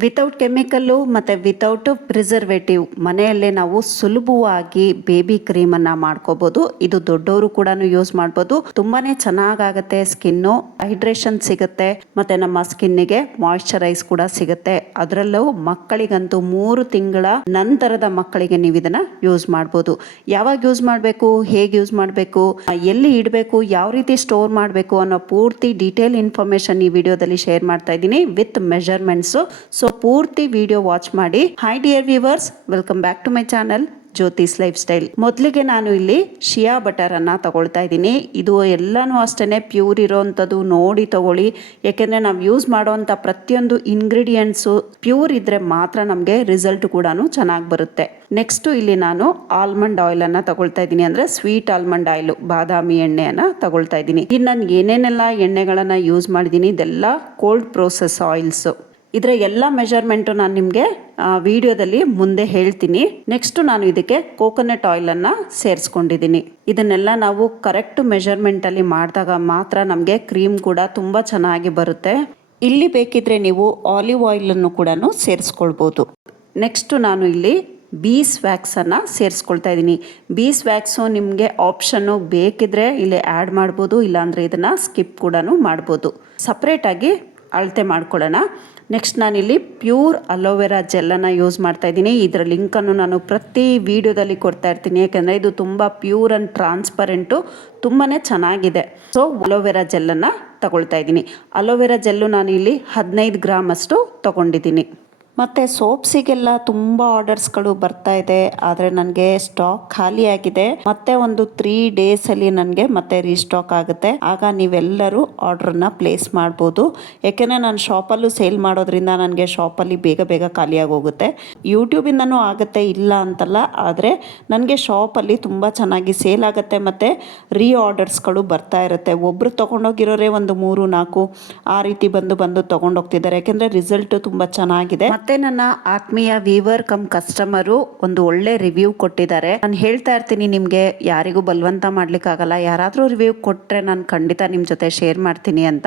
Without chemical ಮತ್ತು without preservative ಮನೆಯಲ್ಲೇ ನಾವು ಸುಲಭವಾಗಿ ಬೇಬಿ ಕ್ರೀಮನ್ನು ಮಾಡ್ಕೋಬೋದು. ಇದು ದೊಡ್ಡವರು ಕೂಡ ಯೂಸ್ ಮಾಡ್ಬೋದು. ತುಂಬಾ ಚೆನ್ನಾಗಾಗತ್ತೆ. ಸ್ಕಿನ್ನು ಹೈಡ್ರೇಷನ್ ಸಿಗುತ್ತೆ ಮತ್ತು ನಮ್ಮ ಸ್ಕಿನ್ನಿಗೆ ಮಾಯಿಶ್ಚರೈಸ್ ಕೂಡ ಸಿಗುತ್ತೆ. ಅದರಲ್ಲೂ ಮಕ್ಕಳಿಗಂತೂ 3 ತಿಂಗಳ ನಂತರದ ಮಕ್ಕಳಿಗೆ ನೀವು ಇದನ್ನು ಯೂಸ್ ಮಾಡ್ಬೋದು. ಯಾವಾಗ ಯೂಸ್ ಮಾಡಬೇಕು, ಹೇಗೆ ಯೂಸ್ ಮಾಡಬೇಕು, ಎಲ್ಲಿ ಇಡಬೇಕು, ಯಾವ ರೀತಿ ಸ್ಟೋರ್ ಮಾಡಬೇಕು ಅನ್ನೋ ಪೂರ್ತಿ ಡೀಟೇಲ್ ಇನ್ಫಾರ್ಮೇಶನ್ ಈ ವಿಡಿಯೋದಲ್ಲಿ ಶೇರ್ ಮಾಡ್ತಾ ಇದ್ದೀನಿ ವಿತ್ ಮೆಜರ್ಮೆಂಟ್ಸು. ಸೊ ಪೂರ್ತಿ ವಿಡಿಯೋ ವಾಚ್ ಮಾಡಿ. Hi dear viewers, welcome back to my channel Jyothi's lifestyle. ಮೊದಲಿಗೆ ನಾನು ಇಲ್ಲಿ ಶಿಯಾ ಬಟರ್ ಅನ್ನ ತಗೊಳ್ತಾ ಇದ್ದೀನಿ. ಇದು ಎಲ್ಲಾನು ಅಷ್ಟೇ ಪ್ಯೂರ್ ಇರೋವಂಥದ್ದು ನೋಡಿ ತಗೊಳ್ಳಿ. ಯಾಕೆಂದರೆ ನಾವು ಯೂಸ್ ಮಾಡೋವಂಥ ಪ್ರತಿಯೊಂದು ಇಂಗ್ರೀಡಿಯೆಂಟ್ಸು ಪ್ಯೂರ್ ಇದ್ರೆ ಮಾತ್ರ ನಮಗೆ ರಿಸಲ್ಟ್ ಕೂಡ ಚೆನ್ನಾಗಿ ಬರುತ್ತೆ. ನೆಕ್ಸ್ಟ್ ಇಲ್ಲಿ ನಾನು ಆಲ್ಮಂಡ್ ಆಯಿಲ್ ಅನ್ನ ತಗೊಳ್ತಾ ಇದ್ದೀನಿ. ಅಂದ್ರೆ ಸ್ವೀಟ್ ಆಲ್ಮಂಡ್ ಆಯಿಲ್, ಬಾದಾಮಿ ಎಣ್ಣೆಯನ್ನ ತಗೊಳ್ತಾ ಇದ್ದೀನಿ. ಇನ್ನು ನಾನು ಏನೇನೆಲ್ಲ ಎಣ್ಣೆಗಳನ್ನ ಯೂಸ್ ಮಾಡಿದ್ದೀನಿ ಇದೆಲ್ಲ ಕೋಲ್ಡ್ ಪ್ರೋಸೆಸ್ ಆಯಿಲ್ಸ್. ಇದರ ಎಲ್ಲ ಮೆಜರ್ಮೆಂಟು ನಾನು ನಿಮಗೆ ವಿಡಿಯೋದಲ್ಲಿ ಮುಂದೆ ಹೇಳ್ತೀನಿ. ನೆಕ್ಸ್ಟ್ ನಾನು ಇದಕ್ಕೆ ಕೋಕೋನಟ್ ಆಯಿಲನ್ನು ಸೇರಿಸ್ಕೊಂಡಿದ್ದೀನಿ. ಇದನ್ನೆಲ್ಲ ನಾವು ಕರೆಕ್ಟ್ ಮೆಜರ್ಮೆಂಟಲ್ಲಿ ಮಾಡಿದಾಗ ಮಾತ್ರ ನಮಗೆ ಕ್ರೀಮ್ ಕೂಡ ತುಂಬ ಚೆನ್ನಾಗಿ ಬರುತ್ತೆ. ಇಲ್ಲಿ ಬೇಕಿದ್ರೆ ನೀವು ಆಲಿವ್ ಆಯಿಲನ್ನು ಕೂಡ ಸೇರಿಸ್ಕೊಳ್ಬೋದು. ನೆಕ್ಸ್ಟ್ ನಾನು ಇಲ್ಲಿ ಬೀಸ್ ವ್ಯಾಕ್ಸನ್ನು ಸೇರಿಸ್ಕೊಳ್ತಾ ಇದ್ದೀನಿ. ಬೀಸ್ ವ್ಯಾಕ್ಸು ನಿಮಗೆ ಆಪ್ಷನ್ನು ಬೇಕಿದ್ರೆ ಇಲ್ಲಿ ಆ್ಯಡ್ ಮಾಡ್ಬೋದು, ಇಲ್ಲಾಂದರೆ ಇದನ್ನು ಸ್ಕಿಪ್ ಕೂಡ ಮಾಡ್ಬೋದು. ಸಪ್ರೇಟಾಗಿ ಅಳತೆ ಮಾಡ್ಕೊಳ್ಳೋಣ. ನೆಕ್ಸ್ಟ್ ನಾನಿಲ್ಲಿ ಪ್ಯೂರ್ ಅಲೋವೆರಾ ಜೆಲ್ಲನ್ನು ಯೂಸ್ ಮಾಡ್ತಾ ಇದ್ದೀನಿ. ಇದರ ಲಿಂಕನ್ನು ನಾನು ಪ್ರತಿ ವಿಡಿಯೋದಲ್ಲಿ ಕೊಡ್ತಾ ಇರ್ತೀನಿ. ಯಾಕೆಂದರೆ ಇದು ತುಂಬ ಪ್ಯೂರ್ ಆ್ಯಂಡ್ ಟ್ರಾನ್ಸ್ಪರೆಂಟು, ತುಂಬಾ ಚೆನ್ನಾಗಿದೆ. ಸೊ ಅಲೋವೆರಾ ಜೆಲ್ಲನ್ನು ತಗೊಳ್ತಾ ಇದ್ದೀನಿ. ಅಲೋವೆರಾ ಜೆಲ್ಲು ನಾನು ಇಲ್ಲಿ 15 ಗ್ರಾಮ್ ಅಷ್ಟು ತಗೊಂಡಿದ್ದೀನಿ. ಮತ್ತು ಸೋಪ್ಸಿಗೆಲ್ಲ ತುಂಬ ಆರ್ಡರ್ಸ್ಗಳು ಬರ್ತಾ ಇದೆ, ಆದರೆ ನನಗೆ ಸ್ಟಾಕ್ ಖಾಲಿ ಆಗಿದೆ. ಮತ್ತೆ ಒಂದು 3 ಡೇಸಲ್ಲಿ ನನಗೆ ಮತ್ತೆ ರೀಸ್ಟಾಕ್ ಆಗುತ್ತೆ. ಆಗ ನೀವೆಲ್ಲರೂ ಆರ್ಡ್ರನ್ನ ಪ್ಲೇಸ್ ಮಾಡ್ಬೋದು. ಯಾಕೆಂದರೆ ನಾನು ಶಾಪಲ್ಲೂ ಸೇಲ್ ಮಾಡೋದ್ರಿಂದ ನನಗೆ ಶಾಪಲ್ಲಿ ಬೇಗ ಬೇಗ ಖಾಲಿಯಾಗಿ ಹೋಗುತ್ತೆ. ಯೂಟ್ಯೂಬಿಂದನೂ ಆಗುತ್ತೆ, ಇಲ್ಲ ಅಂತಲ್ಲ, ಆದರೆ ನನಗೆ ಶಾಪಲ್ಲಿ ತುಂಬ ಚೆನ್ನಾಗಿ ಸೇಲ್ ಆಗುತ್ತೆ ಮತ್ತು ರೀ ಆರ್ಡರ್ಸ್ಗಳು ಬರ್ತಾ ಇರುತ್ತೆ. ಒಬ್ಬರು ತೊಗೊಂಡೋಗಿರೋರೇ ಒಂದು 3-4 ಆ ರೀತಿ ಬಂದು ತೊಗೊಂಡೋಗ್ತಿದ್ದಾರೆ. ಯಾಕೆಂದರೆ ರಿಸಲ್ಟು ತುಂಬ ಚೆನ್ನಾಗಿದೆ. ಮತ್ತೆ ನನ್ನ ಆತ್ಮೀಯ ವೀವರ್ ಕಮ್ ಕಸ್ಟಮರು ಒಂದು ಒಳ್ಳೆ ರಿವ್ಯೂ ಕೊಟ್ಟಿದ್ದಾರೆ. ನಾನು ಹೇಳ್ತಾ ಇರ್ತೀನಿ ನಿಮಗೆ, ಯಾರಿಗೂ ಬಲವಂತ ಮಾಡ್ಲಿಕ್ಕಾಗಲ್ಲ. ಯಾರಾದರೂ ರಿವ್ಯೂ ಕೊಟ್ಟರೆ ನಾನು ಖಂಡಿತ ನಿಮ್ಮ ಜೊತೆ ಶೇರ್ ಮಾಡ್ತೀನಿ ಅಂತ.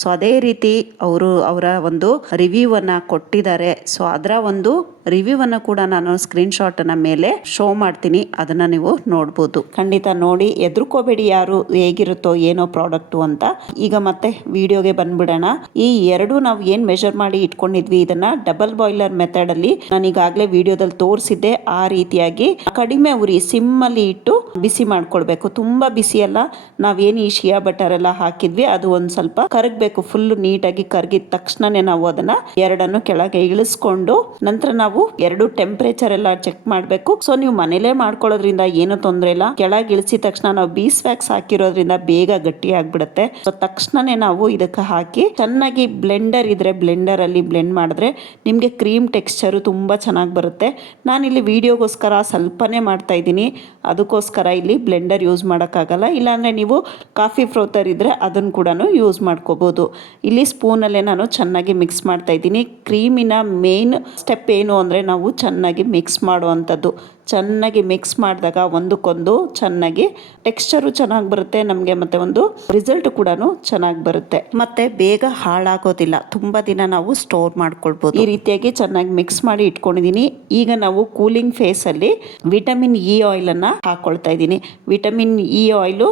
ಸೊ ಅದೇ ರೀತಿ ಅವರ ಒಂದು ರಿವ್ಯೂವನ್ನು ಕೊಟ್ಟಿದ್ದಾರೆ. ಸೊ ಅದರ ಒಂದು ರಿವ್ಯೂವನ್ನು ಕೂಡ ನಾನು ಸ್ಕ್ರೀನ್ಶಾಟನ್ನು ಮೇಲೆ ಶೋ ಮಾಡ್ತೀನಿ, ಅದನ್ನು ನೀವು ನೋಡ್ಬೋದು. ಖಂಡಿತ ನೋಡಿ, ಎದುರ್ಕೋಬೇಡಿ ಯಾರು ಹೇಗಿರುತ್ತೋ ಏನೋ ಪ್ರಾಡಕ್ಟು ಅಂತ. ಈಗ ಮತ್ತೆ ವಿಡಿಯೋಗೆ ಬಂದ್ಬಿಡೋಣ. ಈ ಎರಡು ನಾವು ಏನು ಮೆಷರ್ ಮಾಡಿ ಇಟ್ಕೊಂಡಿದ್ವಿ, ಇದನ್ನ ಡಬಲ್ ಬಾಯ್ಲರ್ ಮೆಥಡ್ ಅಲ್ಲಿ ನಾನು ಈಗಾಗಲೇ ವಿಡಿಯೋದಲ್ಲಿ ತೋರಿಸಿದ್ದೆ. ಆ ರೀತಿಯಾಗಿ ಕಡಿಮೆ ಉರಿ ಸಿಮ್ಮಲ್ಲಿ ಇಟ್ಟು ಬಿಸಿ ಮಾಡ್ಕೊಳ್ಬೇಕು. ತುಂಬಾ ಬಿಸಿ ಅಲ್ಲ. ನಾವೇನು ಈ ಶಿಯಾ ಬಟರ್ ಎಲ್ಲ ಹಾಕಿದ್ವಿ ಅದು ಒಂದು ಸ್ವಲ್ಪ ಕರಗಬೇಕು. ಫುಲ್ ನೀಟಾಗಿ ಕರಗಿದ ತಕ್ಷಣನೇ ನಾವು ಅದನ್ನ ಎರಡನ್ನು ಕೆಳಗೆ ಇಳಿಸ್ಕೊಂಡು ನಂತರ ನಾವು ಎರಡು ಟೆಂಪರೇಚರ್ ಎಲ್ಲ ಚೆಕ್ ಮಾಡಬೇಕು. ಸೊ ನೀವು ಮನೇಲೇ ಮಾಡ್ಕೊಳ್ಳೋದ್ರಿಂದ ಏನು ತೊಂದರೆ ಇಲ್ಲ. ಕೆಳಗೆ ಇಳಿಸಿದ ತಕ್ಷಣ ನಾವು ಬೀಸ್ ವ್ಯಾಕ್ಸ್ ಹಾಕಿರೋದ್ರಿಂದ ಬೇಗ ಗಟ್ಟಿ ಆಗ್ಬಿಡುತ್ತೆ. ಸೊ ತಕ್ಷಣನೇ ನಾವು ಇದಕ್ಕೆ ಹಾಕಿ ಚೆನ್ನಾಗಿ ಬ್ಲೆಂಡರ್ ಇದ್ರೆ ಬ್ಲೆಂಡರ್ ಅಲ್ಲಿ ಬ್ಲೆಂಡ್ ಮಾಡಿದ್ರೆ ನಿಮಗೆ ಕ್ರೀಮ್ ಟೆಕ್ಸ್ಚರು ತುಂಬ ಚೆನ್ನಾಗಿ ಬರುತ್ತೆ. ನಾನಿಲ್ಲಿ ವಿಡಿಯೋಗೋಸ್ಕರ ಸ್ವಲ್ಪನೇ ಮಾಡ್ತಾ ಇದ್ದೀನಿ, ಅದಕ್ಕೋಸ್ಕರ ಇಲ್ಲಿ ಬ್ಲೆಂಡರ್ ಯೂಸ್ ಮಾಡೋಕ್ಕಾಗಲ್ಲ. ಇಲ್ಲಾಂದರೆ ನೀವು ಕಾಫಿ ಫ್ರೋತರ್ ಇದ್ದರೆ ಅದನ್ನು ಕೂಡ ಯೂಸ್ ಮಾಡ್ಕೋಬೋದು. ಇಲ್ಲಿ ಸ್ಪೂನಲ್ಲೇ ನಾನು ಚೆನ್ನಾಗಿ ಮಿಕ್ಸ್ ಮಾಡ್ತಾ ಇದ್ದೀನಿ. ಕ್ರೀಮಿನ ಮೇನ್ ಸ್ಟೆಪ್ ಏನು ಅಂದರೆ ನಾವು ಚೆನ್ನಾಗಿ ಮಿಕ್ಸ್ ಮಾಡುವಂಥದ್ದು. ಚೆನ್ನಾಗಿ ಮಿಕ್ಸ್ ಮಾಡಿದಾಗ ಒಂದಕ್ಕೊಂದು ಚೆನ್ನಾಗಿ ಟೆಕ್ಸ್ಚರು ಚೆನ್ನಾಗಿ ಬರುತ್ತೆ ನಮಗೆ, ಮತ್ತು ಒಂದು ರಿಸಲ್ಟ್ ಕೂಡ ಚೆನ್ನಾಗಿ ಬರುತ್ತೆ, ಮತ್ತು ಬೇಗ ಹಾಳಾಗೋದಿಲ್ಲ. ತುಂಬ ದಿನ ನಾವು ಸ್ಟೋರ್ ಮಾಡ್ಕೊಳ್ಬೋದು. ಈ ರೀತಿಯಾಗಿ ಚೆನ್ನಾಗಿ ಮಿಕ್ಸ್ ಮಾಡಿ ಇಟ್ಕೊಂಡಿದ್ದೀನಿ. ಈಗ ನಾವು ಕೂಲಿಂಗ್ ಫೇಸಲ್ಲಿ ವಿಟಮಿನ್ ಇ ಆಯಿಲನ್ನು ಹಾಕ್ಕೊಳ್ತಾ ಇದ್ದೀನಿ. ವಿಟಮಿನ್ ಇ ಆಯಿಲು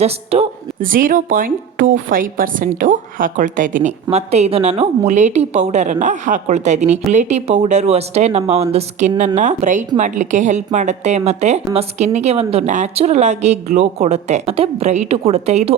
ಜಸ್ಟು 0.25% ಹಾಕೊಳ್ತಾ ಇದ್ದೀನಿ. ಮತ್ತೆ ಇದು ನಾನು ಮುಲೇಟಿ ಪೌಡರನ್ನು ಹಾಕೊಳ್ತಾ ಇದ್ದೀನಿ. ಮುಲೇಟಿ ಪೌಡರು ಅಷ್ಟೇ ನಮ್ಮ ಒಂದು ಸ್ಕಿನ್ನನ್ನು ಬ್ರೈಟ್ ಮಾಡಲಿಕ್ಕೆ ಹೆಲ್ಪ್ ಮಾಡುತ್ತೆ, ಮತ್ತೆ ನಮ್ಮ ಸ್ಕಿನ್ನಿಗೆ ಒಂದು ನ್ಯಾಚುರಲ್ ಆಗಿ ಗ್ಲೋ ಕೊಡುತ್ತೆ, ಮತ್ತೆ ಬ್ರೈಟ್ ಕೊಡುತ್ತೆ. ಇದು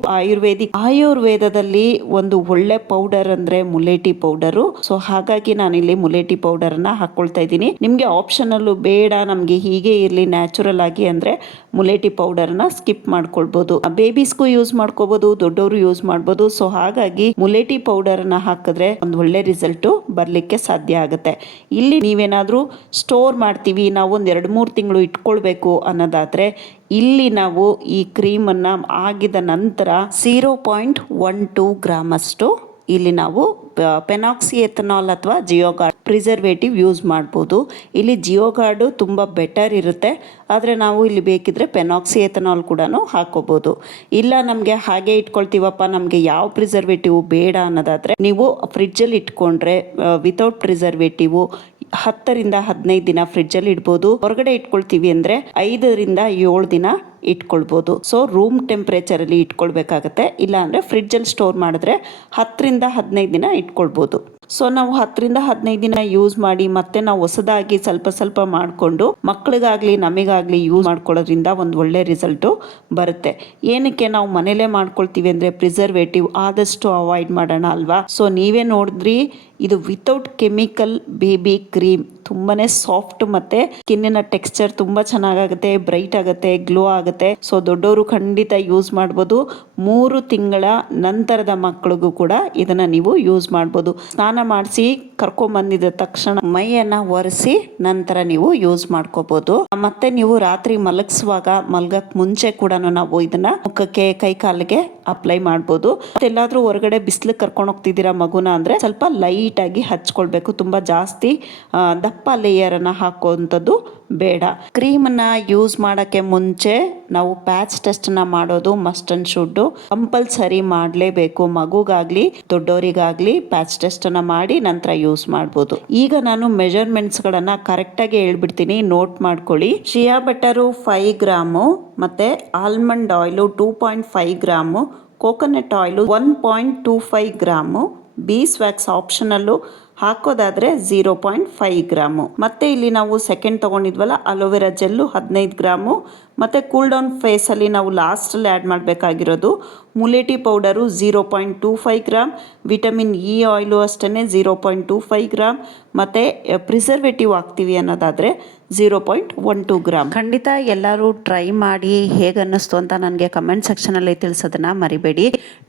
ಆಯುರ್ವೇದದಲ್ಲಿ ಒಂದು ಒಳ್ಳೆ ಪೌಡರ್ ಅಂದ್ರೆ ಮುಲೇಟಿ ಪೌಡರು. ಸೊ ಹಾಗಾಗಿ ನಾನಿಲ್ಲಿ ಮುಲೇಟಿ ಪೌಡರನ್ನು ಹಾಕೊಳ್ತಾ ಇದ್ದೀನಿ. ನಿಮಗೆ ಆಪ್ಷನಲ್ಲು ಬೇಡ, ನಮಗೆ ಹೀಗೆ ಇರಲಿ ನ್ಯಾಚುರಲ್ ಆಗಿ ಅಂದರೆ ಮುಲೇಟಿ ಪೌಡರ್ನ ಸ್ಕಿಪ್ ಮಾಡ್ಕೊಳ್ಬೋದು. ಬೇಬೀಸ್ಗೂ ಯೂಸ್ ಮಾಡ್ಕೋಬಹುದು, ದೊಡ್ಡವರು ಯೂಸ್ ಮಾಡ್ಬೋದು. ಸೊ ಹಾಗಾಗಿ ಮುಲೇಟಿ ಪೌಡರ್ನ ಹಾಕಿದ್ರೆ ಒಂದು ಒಳ್ಳೆ ರಿಸಲ್ಟು ಬರಲಿಕ್ಕೆ ಸಾಧ್ಯ ಆಗುತ್ತೆ. ಇಲ್ಲಿ ನೀವೇನಾದರೂ ಸ್ಟೋರ್ ಮಾಡ್ತೀವಿ, ನಾವು ಒಂದು 2-3 ತಿಂಗಳು ಇಟ್ಕೊಳ್ಬೇಕು ಅನ್ನೋದಾದರೆ ಇಲ್ಲಿ ನಾವು ಈ ಕ್ರೀಮನ್ನು ಆಗಿದ ನಂತರ 0.12 ಗ್ರಾಮ್ ಅಷ್ಟು ಇಲ್ಲಿ ನಾವು ಪೆನಾಕ್ಸಿ ಎಥನಾಲ್ ಅಥವಾ ಜಿಯೋಗಾರ್ಡ್ ಪ್ರಿಸರ್ವೇಟಿವ್ ಯೂಸ್ ಮಾಡ್ಬೋದು. ಇಲ್ಲಿ ಜಿಯೋಗಾರ್ಡು ತುಂಬ ಬೆಟರ್ ಇರುತ್ತೆ, ಆದರೆ ನಾವು ಇಲ್ಲಿ ಬೇಕಿದ್ರೆ ಪೆನಾಕ್ಸಿ ಎಥನಾಲ್ ಕೂಡ ಹಾಕೋಬೋದು. ಇಲ್ಲ ನಮಗೆ ಹಾಗೆ ಇಟ್ಕೊಳ್ತೀವಪ್ಪ, ನಮಗೆ ಯಾವ ಪ್ರಿಸರ್ವೇಟಿವ್ ಬೇಡ ಅನ್ನೋದಾದರೆ ನೀವು ಫ್ರಿಡ್ಜಲ್ಲಿ ಇಟ್ಕೊಂಡ್ರೆ ವಿತೌಟ್ ಪ್ರಿಸರ್ವೇಟಿವ್ 10-15 ದಿನ ಫ್ರಿಡ್ಜಲ್ಲಿ ಇಡ್ಬೋದು. ಹೊರಗಡೆ ಇಟ್ಕೊಳ್ತೀವಿ ಅಂದರೆ 5-7 ದಿನ ಇಟ್ಕೊಳ್ಬೋದು. So room ಟೆಂಪ್ರೇಚರಲ್ಲಿ ಇಟ್ಕೊಳ್ಬೇಕಾಗತ್ತೆ. ಇಲ್ಲ ಅಂದರೆ ಫ್ರಿಡ್ಜಲ್ಲಿ ಸ್ಟೋರ್ ಮಾಡಿದ್ರೆ 10-15 ದಿನ ಇಟ್ಕೊಳ್ಬೋದು. ಸೊ ನಾವು 10-15 ದಿನ ಯೂಸ್ ಮಾಡಿ ಮತ್ತೆ ನಾವು ಹೊಸದಾಗಿ ಸ್ವಲ್ಪ ಮಾಡಿಕೊಂಡು ಮಕ್ಕಳಿಗಾಗಲಿ ನಮಗಾಗಲಿ ಯೂಸ್ ಮಾಡ್ಕೊಳ್ಳೋದ್ರಿಂದ ಒಂದು ಒಳ್ಳೆ ರಿಸಲ್ಟು ಬರುತ್ತೆ. ಏನಕ್ಕೆ ನಾವು ಮನೇಲೇ ಮಾಡ್ಕೊಳ್ತೀವಿ ಅಂದರೆ ಪ್ರಿಸರ್ವೇಟಿವ್ ಆದಷ್ಟು ಅವಾಯ್ಡ್ ಮಾಡೋಣ ಅಲ್ವಾ. ಸೊ ನೀವೇ ನೋಡಿದ್ರಿ, ಇದು ವಿತೌಟ್ ಕೆಮಿಕಲ್ ಬೇಬಿ ಕ್ರೀಮ್ ತುಂಬಾ ಸಾಫ್ಟ್ ಮತ್ತು ಸ್ಕಿನ್ನಿನ ಟೆಕ್ಸ್ಚರ್ ತುಂಬ ಚೆನ್ನಾಗಾಗುತ್ತೆ, ಬ್ರೈಟ್ ಆಗುತ್ತೆ, ಗ್ಲೋ ಆಗುತ್ತೆ. ಸೊ ದೊಡ್ಡವರು ಖಂಡಿತ ಯೂಸ್ ಮಾಡ್ಬೋದು. 3 ತಿಂಗಳ ನಂತರದ ಮಕ್ಕಳಿಗೂ ಕೂಡ ಇದನ್ನು ನೀವು ಯೂಸ್ ಮಾಡ್ಬೋದು. ಸ್ನಾನ ಮಾಡಿಸಿ ಕರ್ಕೊಂಬಂದಿದ ತಕ್ಷಣ ಮೈಯನ್ನು ಒರೆಸಿ ನಂತರ ನೀವು ಯೂಸ್ ಮಾಡ್ಕೋಬೋದು. ಮತ್ತೆ ನೀವು ರಾತ್ರಿ ಮಲಗಕ್ಕೆ ಮುಂಚೆ ಕೂಡ ನಾವು ಇದನ್ನ ಮುಖಕ್ಕೆ ಕೈ ಕಾಲಿಗೆ ಅಪ್ಲೈ ಮಾಡ್ಬೋದು. ಎಲ್ಲಾದ್ರೂ ಹೊರಗಡೆ ಬಿಸಿಲಿಗೆ ಕರ್ಕೊಂಡು ಹೋಗ್ತಿದ್ದೀರಾ ಮಗುನ ಅಂದ್ರೆ ಸ್ವಲ್ಪ ಲೈಟ್ ಆಗಿ ಹಚ್ಕೊಳ್ಬೇಕು. ತುಂಬಾ ಜಾಸ್ತಿ ದಪ್ಪ ಲೇಯರ್ ಅನ್ನ ಹಾಕುವಂಥದ್ದು ಬೇಡ. ಕ್ರೀಮನ್ನ ಯೂಸ್ ಮಾಡೋಕ್ಕೆ ಮುಂಚೆ ನಾವು ಪ್ಯಾಚ್ ಟೆಸ್ಟ್ನ ಮಾಡೋದು ಮಸ್ಟ್ ಅಂಡ್ ಶುಡ್ ಕಂಪಲ್ಸರಿ ಮಾಡಲೇಬೇಕು. ಮಗುಗಾಗ್ಲಿ ದೊಡ್ಡವರಿಗಾಗ್ಲಿ ಪ್ಯಾಚ್ ಟೆಸ್ಟನ್ನು ಮಾಡಿ ನಂತರ ಯೂಸ್ ಮಾಡ್ಬೋದು. ಈಗ ನಾನು ಮೆಜರ್ಮೆಂಟ್ಸ್ಗಳನ್ನು ಕರೆಕ್ಟಾಗಿ ಹೇಳ್ಬಿಡ್ತೀನಿ, ನೋಟ್ ಮಾಡ್ಕೊಳ್ಳಿ. ಶಿಯಾ ಬಟರು 5 ಗ್ರಾಮು, ಮತ್ತು almond oil 2.5 gram, coconut oil 1.25 gram, beeswax optional, ಹಾಕೋದಾದರೆ 0.5 ಗ್ರಾಮು. ಮತ್ತು ಇಲ್ಲಿ ನಾವು ಸೆಕೆಂಡ್ ತೊಗೊಂಡಿದ್ವಲ್ಲ ಅಲೋವೆರಾ ಜೆಲ್ಲು 15 ಗ್ರಾಮು, ಮತ್ತು ಕೂಲ್ ಡೌನ್ ಫೇಸಲ್ಲಿ ನಾವು ಲಾಸ್ಟಲ್ಲಿ ಆ್ಯಡ್ ಮಾಡಬೇಕಾಗಿರೋದು ಮುಲೇಟಿ powder 0.25 gram, vitamin E oil ಅಷ್ಟೇ 0.25 ಗ್ರಾಮ್, ಮತ್ತು ಪ್ರಿಸರ್ವೇಟಿವ್ ಹಾಕ್ತೀವಿ ಅನ್ನೋದಾದರೆ 0.12 ಗ್ರಾಮ್. ಖಂಡಿತ ಎಲ್ಲರೂ ಟ್ರೈ ಮಾಡಿ ಹೇಗೆ ಅನ್ನಿಸ್ತು ಅಂತ ನನಗೆ ಕಮೆಂಟ್ ಸೆಕ್ಷನಲ್ಲಿ ತಿಳಿಸೋದನ್ನು ಮರಿಬೇಡಿ.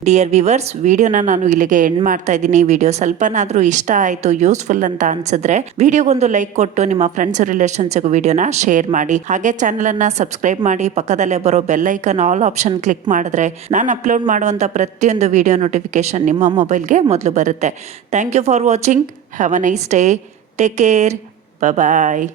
ಡಿಯರ್ ವ್ಯೂವರ್ಸ್, ವಿಡಿಯೋನ ನಾನು ಇಲ್ಲಿಗೆ ಎಂಡ್ ಮಾಡ್ತಾ ಇದ್ದೀನಿ. ವಿಡಿಯೋ ಸ್ವಲ್ಪನಾದರೂ ಇಷ್ಟ ಆಯಿತು, ಯೂಸ್ಫುಲ್ ಅಂತ ಅನಿಸಿದ್ರೆ ವಿಡಿಯೋಗೊಂದು ಲೈಕ್ ಕೊಟ್ಟು ನಿಮ್ಮ ಫ್ರೆಂಡ್ಸ್ ರಿಲೇಷನ್ಸ್ಗೂ ವಿಡಿಯೋನ ಶೇರ್ ಮಾಡಿ. ಹಾಗೆ ಚಾನಲನ್ನು ಸಬ್ಸ್ಕ್ರೈಬ್ ಮಾಡಿ ಪಕ್ಕದಲ್ಲೇ ಬರೋ bell icon all option click ಮಾಡಿದ್ರೆ ನಾನು ಅಪ್ಲೋಡ್ ಮಾಡುವಂಥ ಪ್ರತಿಯೊಂದು ವಿಡಿಯೋ ನೋಟಿಫಿಕೇಶನ್ ನಿಮ್ಮ ಮೊಬೈಲ್ಗೆ ಮೊದಲು ಬರುತ್ತೆ. Thank you for watching. Have a nice day. Take care. Bye.